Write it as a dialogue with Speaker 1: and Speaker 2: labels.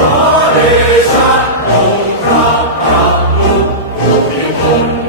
Speaker 1: Hare Sat Om Pra